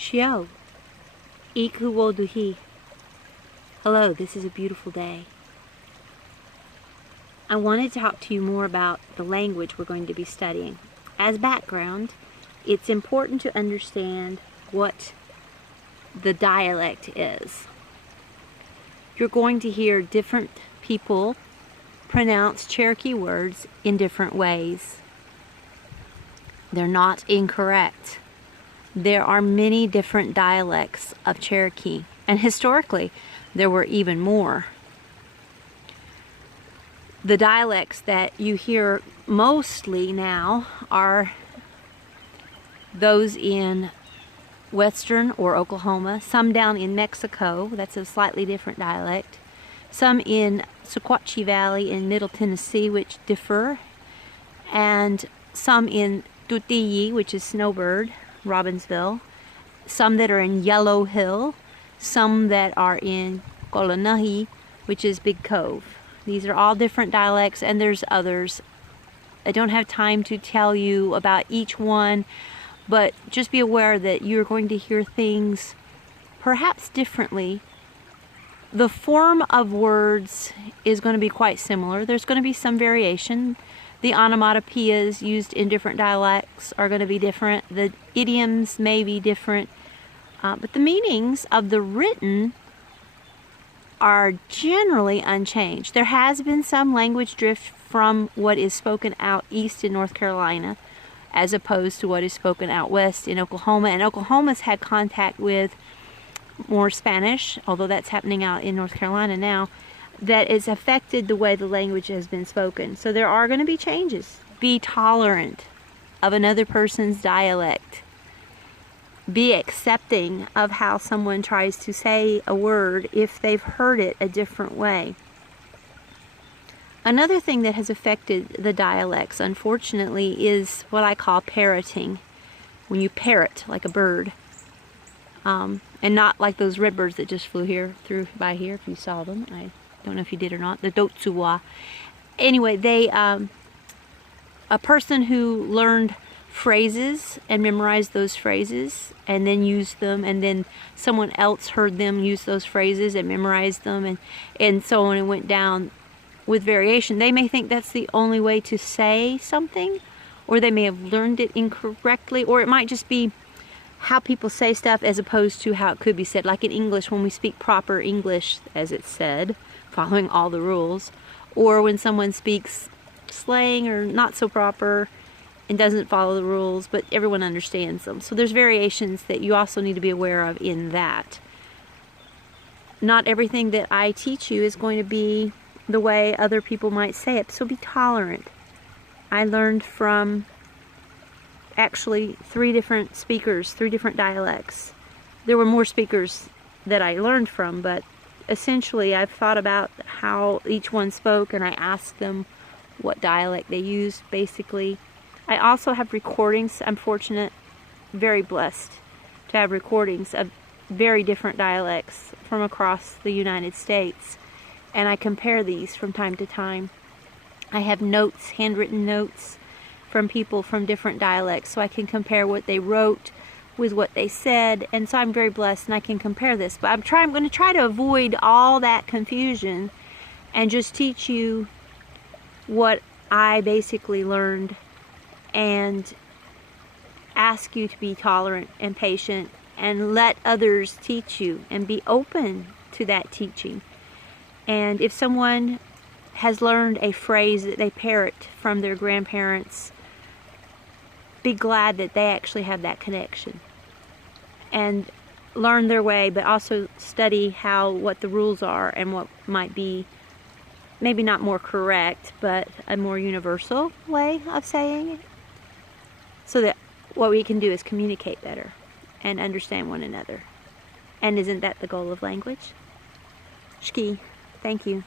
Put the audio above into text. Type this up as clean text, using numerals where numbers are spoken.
Shio, iku wo duhi. Hello, this is a beautiful day. I wanted to talk to you more about the language we're going to be studying. As background, it's important to understand what the dialect is. You're going to hear different people pronounce Cherokee words in different ways. They're not incorrect. There are many different dialects of Cherokee, and historically there were even more. The dialects that you hear mostly now are those in western or Oklahoma, some down in Mexico, that's a slightly different dialect, some in Sequatchie Valley in Middle Tennessee, which differ, and some in Tso-i-ne-i, which is Snowbird, Robbinsville, some that are in Yellow Hill, some that are in Tso-i-ne-i, which is Big Cove. These are all different dialects, and there's others. I don't have time to tell you about each one, but just be aware that you're going to hear things perhaps differently. The form of words is going to be quite similar. There's going to be some variation. The onomatopoeias used in different dialects are going to be different. The idioms may be different. But the meanings of the written are generally unchanged. There has been some language drift from what is spoken out east in North Carolina as opposed to what is spoken out west in Oklahoma. And Oklahoma's had contact with more Spanish, although that's happening out in North Carolina now, that has affected the way the language has been spoken. So there are going to be changes. Be tolerant of another person's dialect. Be accepting of how someone tries to say a word if they've heard it a different way. Another thing that has affected the dialects, unfortunately, is what I call parroting. When you parrot like a bird. And not like those redbirds that just flew through by here, if you saw them. I don't know if you did or not. The Tso-i-ne-i. Anyway, a person who learned phrases and memorized those phrases and then used them, and then someone else heard them use those phrases and memorized them, and so on, and went down with variation. They may think that's the only way to say something, or they may have learned it incorrectly, or it might just be how people say stuff as opposed to how it could be said. Like in English, when we speak proper English, as it's said, following all the rules, or when someone speaks slang or not so proper and doesn't follow the rules, but everyone understands them. So there's variations that you also need to be aware of in that. Not everything that I teach you is going to be the way other people might say it, so be tolerant. I learned from actually 3 different speakers, 3 different dialects. There were more speakers that I learned from, but essentially I've thought about how each one spoke, and I asked them what dialect they used, basically. I also have recordings. I'm fortunate, very blessed to have recordings of very different dialects from across the United States, and I compare these from time to time. I have notes, handwritten notes from people from different dialects, so I can compare what they wrote with what they said, and so I'm very blessed and I can compare this. But I'm going to try to avoid all that confusion and just teach you what I basically learned, and ask you to be tolerant and patient and let others teach you and be open to that teaching. And if someone has learned a phrase that they parrot from their grandparents, be glad that they actually have that connection, and learn their way, but also study what the rules are and what might be maybe not more correct, but a more universal way of saying it, so that what we can do is communicate better and understand one another. And isn't that the goal of language? Shki, thank you.